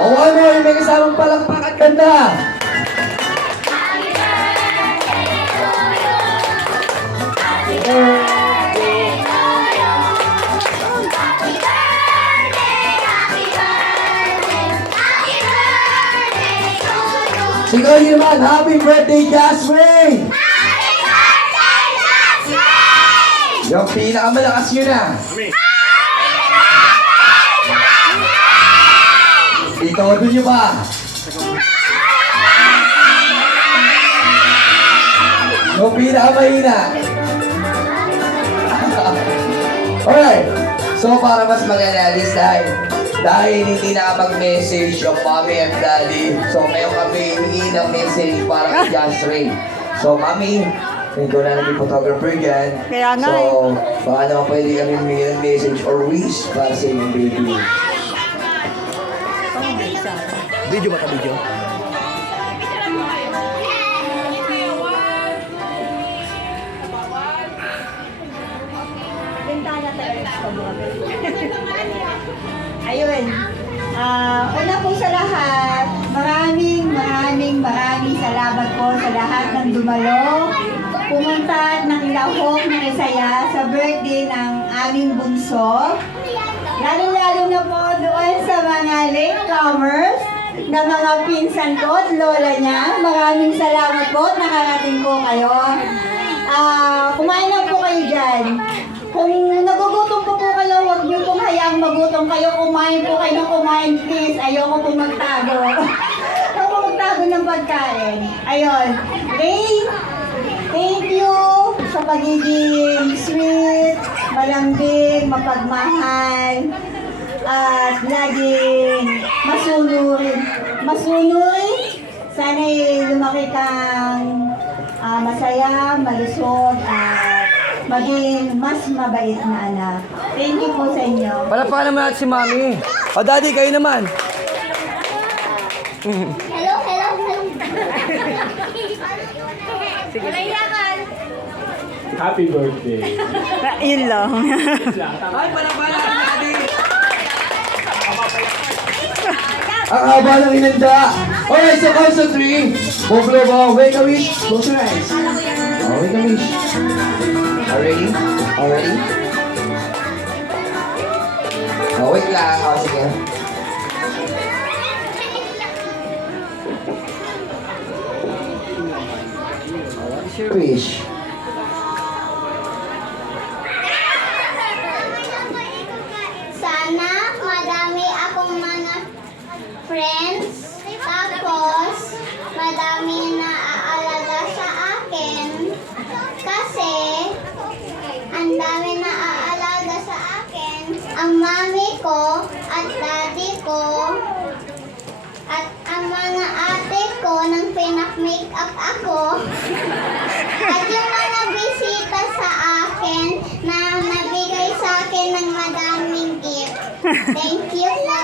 O ano, yung may kasamang palakpakan ganda. Sigaw niyo naman, happy birthday, Jasmine! Yung pinakamalakas nyo na. Itodo nyo pa. Yung pinakamahina. Alright. So para mas mag-analyze dahil hindi nakapag-message yung mommy and daddy. So ngayon kami hihingi ng message para kay Josh Ray. So mami, ikaw na naging photographer dyan. Kaya nga So, baka naman pwede kami humingi ng message or wish para sa inyong baby. Video ba ka video? Ayun. Una po sa lahat, maraming salamat po sa lahat ng dumalo. Pumunta at nakilahok ng isaya sa birthday ng aming bunso. Lalo-lalo na po doon sa mga latecomers na mga pinsan ko at lola niya. Maraming salamat po at nakarating po kayo. Kumain na po kayo dyan. Kung nagugutom po kayo, huwag niyo pong hayaang magutom kayo. Kumain po kayo ng kumain, please. Ayoko pong magtago. Ayoko magtago ng pagkain. Ayun. Ray, thank you sa pagiging sweet, malambing, mapagmahal, at laging masunurin. Sana'y lumaki kang masaya, malusog, at maging mas mabait na anak. Thank you po sa inyo. Palapakan naman natin si Mami. O Daddy, kayo naman. Hello. Sige. Happy birthday. Yun lang. Ay, palapakan natin Daddy. Ang haba ng inanda. Alright, so count to 3. Move low, wake a wish. Close your eyes. Oh, wake a wish. Already? Already? Oh, wait lang. Oh, sige. What is your wish? Sana madami akong mga friends, tapos madami na aalaga sa akin. Kasi ang dami na aalaga sa akin, ang mami ko at daddy ko at ang mga ate ko nang pinak-make up ako. At yung mga bisita sa akin na nabigay sa akin ng madaming gift. Thank you po.